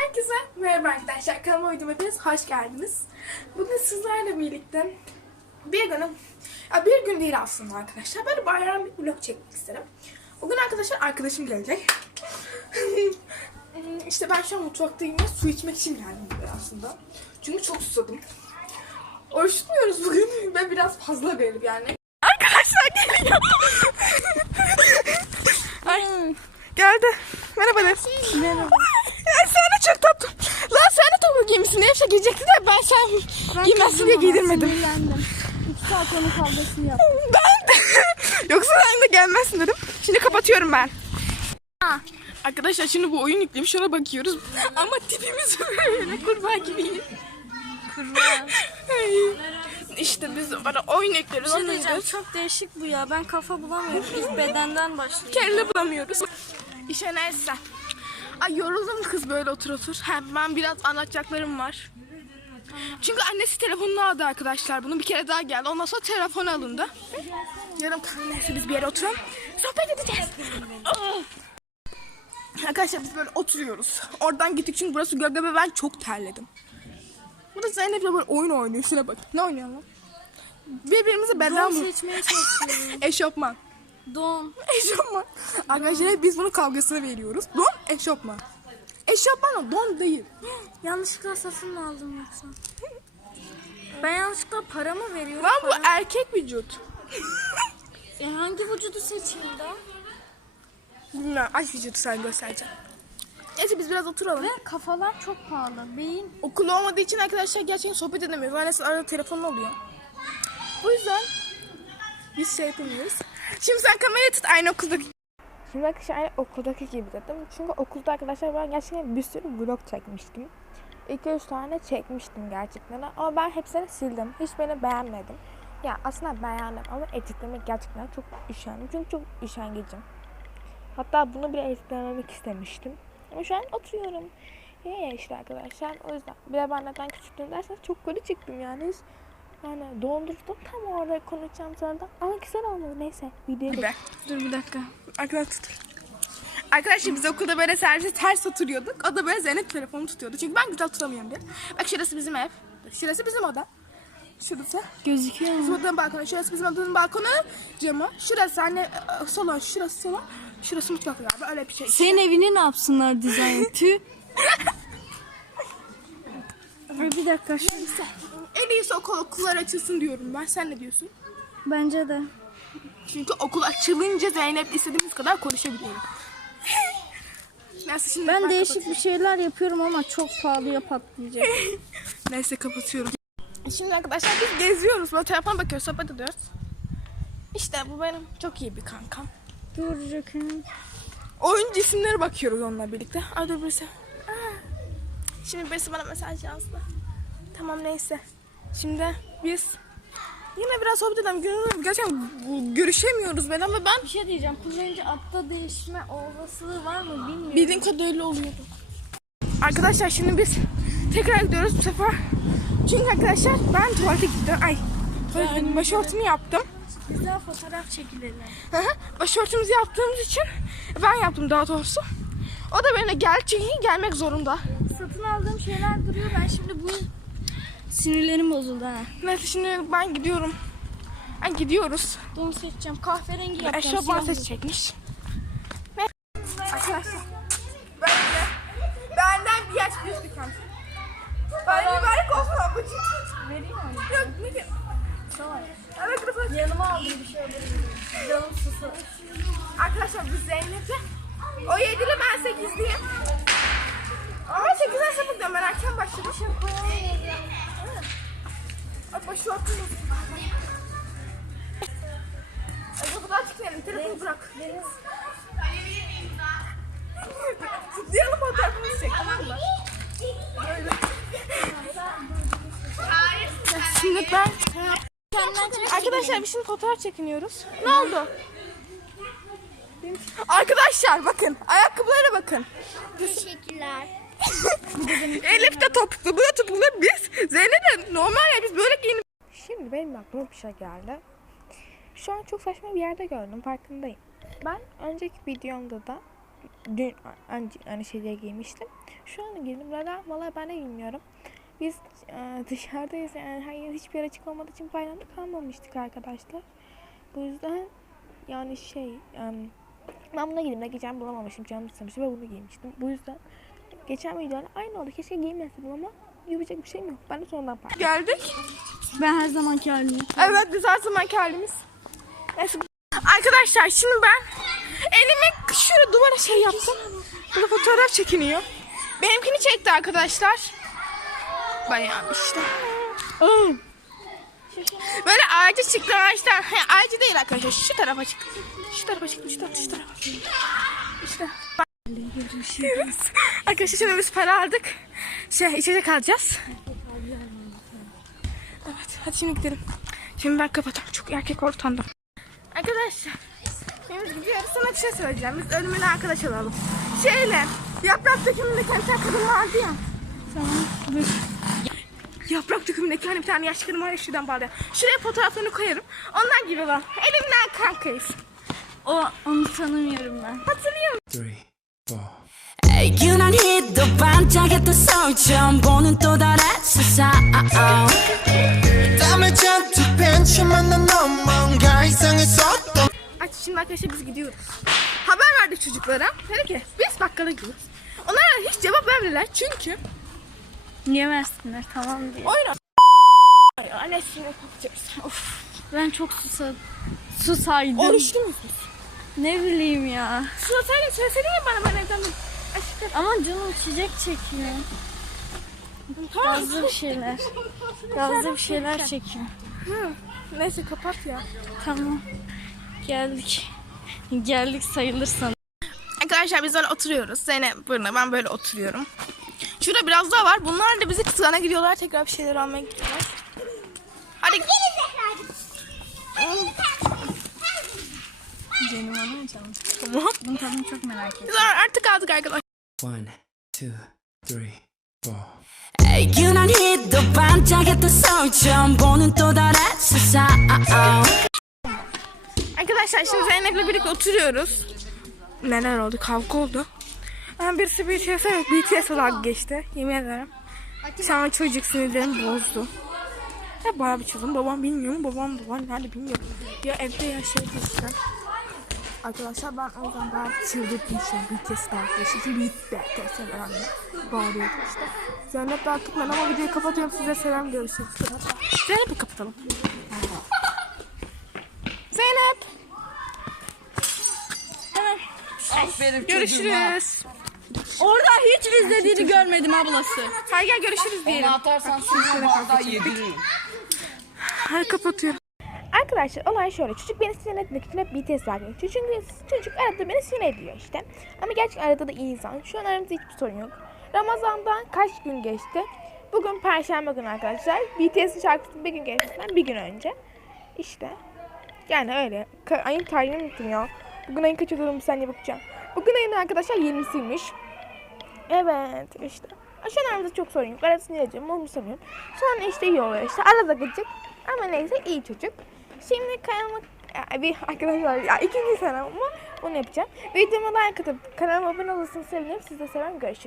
Herkese merhaba arkadaşlar. Kanalıma videoma hepiniz hoş geldiniz. Bugün sizlerle birlikte bir günüm, ya bir gün değil aslında arkadaşlar. Böyle bayram bir vlog çekmek isterim. Bugün arkadaşlar arkadaşım gelecek. işte ben şu an mutfaktayım ve su içmek için geldim aslında. Çünkü çok susadım. Oruç bugün ve biraz fazla garip yani. Arkadaşlar geliyor. Ay, geldi. Merhaba de. Merhaba. Giyecektin de ben sen giymezsin diye giydirmedim. İki saat onun kavgasını yaptım. Ben de. Yoksa sen de gelmezsin dedim. Şimdi kapatıyorum ben. Arkadaşlar şimdi bu oyun yüklemiş ona bakıyoruz. Ama tipimiz böyle kurbağa gibi. Kurban. işte biz böyle oyun yükleriz. Bir şey diyeceğim çok değişik bu ya. Ben kafa bulamıyorum. İlk bedenden başlıyor. Kelle bulamıyoruz. İşte neyse. Ay yoruldum kız böyle otur otur. Ha, ben biraz anlatacaklarım var. Çünkü annesi telefonunu aldı arkadaşlar. Bunu bir kere daha geldi. Ondan sonra telefon alındı. Yarım neyse biz bir yere oturalım. Sohbet edeceğiz. Ah. Arkadaşlar biz böyle oturuyoruz. Oradan gittik çünkü burası gölge ve ben çok terledim. Burada Zeynep'le böyle oyun oynuyor. Şuna bak. Ne oynuyor lan? Birbirimize beden Don seçmeye çalışıyorum. Eşofman. Don. Eşofman. Arkadaşlar biz bunun kavgasını veriyoruz. Don, eşofman. Eşofman o, don değil. Yanlışlıkla satın mı aldım yoksa? Ben yanlışlıkla para mı veriyorum? Lan bu Para- erkek vücut. E, hangi vücudu seçeyim de? Bilmiyorum, aç vücudu sen göstereceğim. Neyse biz biraz oturalım. Ve kafalar çok pahalı. Beyin Okul olmadığı için arkadaşlar gerçekten sohbet edemiyoruz. Annesi arada telefon oluyor. Bu yüzden biz şey yapamıyoruz. Şimdi sen kamerayı tut aynı okuldaki. Şimdi arkadaşlar aynı okuldaki gibi dedim. Çünkü okulda arkadaşlar ben gerçekten bir sürü vlog çekmiştim. 2-3 tane çekmiştim gerçekten ama ben hepsini sildim. Hiçbirini beğenmedim. Ya aslında beğendim ama editlemek gerçekten çok üşendim. Çünkü çok üşengecim. Hatta bunu bile editlememek istemiştim. Ama şu an oturuyorum. Ya işte arkadaşlar o yüzden. Bir de ben neden küçüktüm derseniz çok kötü çıktım yani. Hiç, yani dondurdum tam orada konuşacağım da. Ama güzel olmadı neyse. Videoya Dur bir dakika. Arkadaşlar tut. Arkadaşlar biz okulda böyle servise ters oturuyorduk. O da böyle Zeynep telefonu tutuyordu. Çünkü ben güzel tutamıyorum diye. Bak şurası bizim ev. Şurası bizim oda. Şurası. Gözüküyor Bizim odanın balkonu. Şurası bizim odanın balkonu. Camı. Şurası anne e, salon. Şurası salon. Şurası mutfak galiba. Öyle bir şey. Senin evini ne yapsınlar dizayn? Tüh. Ay bir dakika. şu- En iyisi okul okullar açılsın diyorum ben. Sen ne diyorsun? Bence de. Çünkü okul açılınca Zeynep istediğimiz kadar konuşabiliyoruz. Neyse şimdi Ben değişik bir şeyler yapıyorum ama çok pahalıya patlayacak. Neyse kapatıyorum. Şimdi arkadaşlar biz geziyoruz. Böyle telefona bakıyoruz, sohbet ediyoruz. İşte bu benim çok iyi bir kankam. Jokin. Oyuncu isimlere bakıyoruz onunla birlikte. Dur birisi. Aa. Şimdi birisi bana mesaj yazdı. Tamam neyse. Şimdi biz yine biraz sohbet edelim. Görüyoruz. Gerçekten görüşemiyoruz ben ama ben Bir şey diyeceğim. Kullanıcı atta değişme olasılığı var mı bilmiyorum. bildiğim kadarıyla oluyordu. Arkadaşlar şimdi biz tekrar gidiyoruz bu sefer. Çünkü arkadaşlar ben tuvalete gittim. Ay. tuvalete- Başörtümü yaptım. Güzel fotoğraf çekilelim. Başörtümüzü yaptığımız için ben yaptım daha doğrusu. O da benimle gel çünkü gelmek zorunda. Satın aldığım şeyler duruyor. Ben şimdi bu sinirlerim bozuldu ha. Neyse şimdi ben gidiyorum. Ben gidiyoruz. Don seçeceğim. Kahverengi yapacağım. Eşofman seçecekmiş. Arkadaşlar. Ben de benden bir yaş büyük bir kan. Ben mübarek olsun ablacığım. Vereyim mi? Yok ne ki? Evet kızım. Yanıma aldım bir şey alırım. Canım susu. Arkadaşlar biz Zeynep'e o yedili ben sekizliyim. Ama sekizden sapık diyorum ben erken başladım. Ay başörtüm yok. Ay kapıdan çıkmayalım telefonu bırak. Diyelim fotoğrafımızı çek tamam mı? Böyle. Şimdi ben Arkadaşlar biz şimdi fotoğraf çekiniyoruz. Ne oldu? Arkadaşlar bakın ayakkabılara bakın. Teşekkürler. Elif de topuklu, bu da topuklu. Biz Zeynep'le normal ya biz böyle giyinip. Şimdi benim aklıma bir şey geldi. Şu an çok saçma bir yerde gördüm farkındayım. Ben önceki videomda da dün anca hani şeyleri giymiştim. Şu an giydim. Valla valla ben de bilmiyorum. Biz e, dışarıdayız yani her yer hiçbir yere çıkmadığı için bayramda kalmamıştık arkadaşlar. Bu yüzden yani şey em, ben buna giydim de geçen bulamamışım canım istemişti ve bunu giymiştim. Bu yüzden geçen videoda aynı oldu. Keşke giymeseydim ama yapacak bir şeyim yok. Ben de sonradan fark Geldik. Ben her zamanki halim. Evet biz her zamanki halimiz. Neyse. Arkadaşlar şimdi ben elimi şöyle duvara şey yaptım. Burada fotoğraf çekiniyor. Benimkini çekti arkadaşlar. Bayağı işte. Böyle ağaca çıktı ağaçtan. He, ağacı değil arkadaşlar. Şu tarafa çık. Şu tarafa çık. Şu tarafa, şu tarafa. İşte. Evet. Arkadaşlar şimdi biz para aldık. Şey içecek alacağız. Evet hadi şimdi gidelim. Şimdi ben kapatıyorum. Çok erkek ortamda. Arkadaşlar. Biz gidiyoruz. Sana bir şey söyleyeceğim. Biz ölümüne arkadaş olalım. Şeyle. Yaprak dökümündeki bir tane kadın vardı ya. Tamam. Dur. Yaprak dökümündeki hani bir tane yaş kadın var ya şuradan bağlayan. Şuraya fotoğraflarını koyarım. Onlar gibi olan. Elimden kankayız. O onu tanımıyorum ben. Hatırlıyor musun? three, four. 유난 히도 반짝였던 서울처럼 보는 또 다른 세상 땀을 잔뜩 벤치만 난 너무 뭔가 이상해서 또 Aç şimdi arkadaşlar biz gidiyoruz. Haber verdik çocuklara. Dedi ki biz bakkala gidiyoruz. Onlar da hiç cevap vermediler çünkü Niye versinler tamam diye. oyun Ay, Annesini kapatıyoruz. Of. Ben çok susadım. Susaydım. Oruçlu musunuz? Ne bileyim ya. Söylesene, söylesene ya bana ben evden Aşkım. ama canım içecek çekiyor. Gazlı bir şeyler. Gazlı bir şeyler çekiyor. Hı. Neyse kapat ya. Tamam. Geldik. Geldik sayılır sana. Arkadaşlar biz öyle oturuyoruz. Zeynep burada ben böyle oturuyorum. Şurada biraz daha var. Bunlar da bizi kısana gidiyorlar. Tekrar bir şeyler almaya gidiyorlar. Hadi. Benim canım. Tamam. Bunun tadını çok merak ettim. Biz artık aldık arkadaşlar. One, two, three, four. 유난 히도 반짝였던 서울처럼 보는 또 다른 세상 Arkadaşlar şimdi Zeynep'le birlikte oturuyoruz. Neler oldu? Kavga oldu. Yani birisi bir şey söyledi. BTS olarak geçti. Yemin ederim. Şu çocuk sinirlerimi bozdu. Ya bana bir çözüm. Babam bilmiyor mu? Babam babam nerede bilmiyorum. Ya evde ya şeyde işte. Arkadaşlar ben o yüzden daha çıldırtmışım. BTS arkadaşı. Çünkü BTS önemli. Bağırıyordu işte. Zeynep daha tutmadı ama videoyu kapatıyorum. Size selam görüşürüz. Zeynep'i kapatalım. Zeynep. Görüşürüz. Orada hiç izlediğini görmedim ablası. Gel görüşürüz diyelim. Atarsan seni bardağı yediririm. Hadi kapatıyorum. Arkadaşlar olay şöyle. Çocuk beni sinir etmek için hep BTS var. Çocuk, çocuk arada beni sinir ediyor işte. Ama gerçekten arada da iyi insan. Şu an aramızda hiçbir sorun yok. Ramazan'dan kaç gün geçti? Bugün Perşembe günü arkadaşlar. BTS'in şarkısının bir gün geçmesinden bir gün önce. İşte. Yani öyle. Ka- ayın tarihini unuttum ya. Bugün ayın kaç olduğunu bir saniye bakacağım. Bugün ayın arkadaşlar 20'siymiş. Evet işte. An aramızda çok sorun yok. Sinir ediyorum. Umursamıyorum. Sonra işte iyi oluyor işte. Arada gıcık. Ama neyse iyi çocuk. Şimdi kanalıma bir arkadaşlar ya ikinci sene ama bunu yapacağım. Videoma like atıp kanalıma abone olursanız sevinirim. Siz de severim. Görüşürüz.